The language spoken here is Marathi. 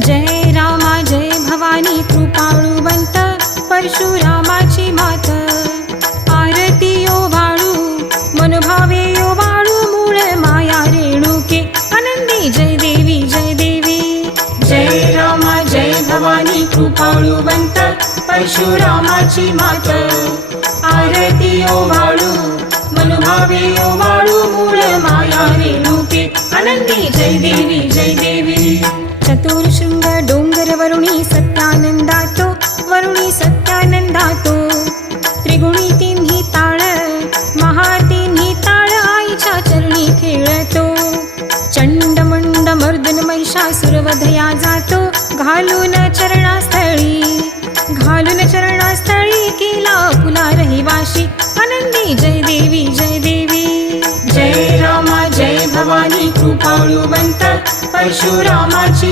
जय रामा जय भवानी कृपाळुवंत परशुरामाची मात आरती ओवाळू मनोभावे ओवाळू मूळ माया रेणुके आनंदी जय देवी जय देवी जय रामा जय भवानी कृपाळुवंत परशुरामाची मात आरती ओवाळू मनोभावे ओवाळू मूळ माया रेणुके आनंदी जय देवी जय देवी चतुर्शृंग डोंगर वरुणी सत्यानंदातो वरुणी सत्यानंदातो त्रिगुणी तिन्ही ताळ महातिन्ही ताळ आईच्या चरणी खेळतो चंडमंड मर्दन महिषासुरवधया जातो घालून चरणास्थळी केला पुला रहिवाशी आनंदी जय देवी जय देवी जय रामा जय भवानी कृपाळुवंत परशुरामाची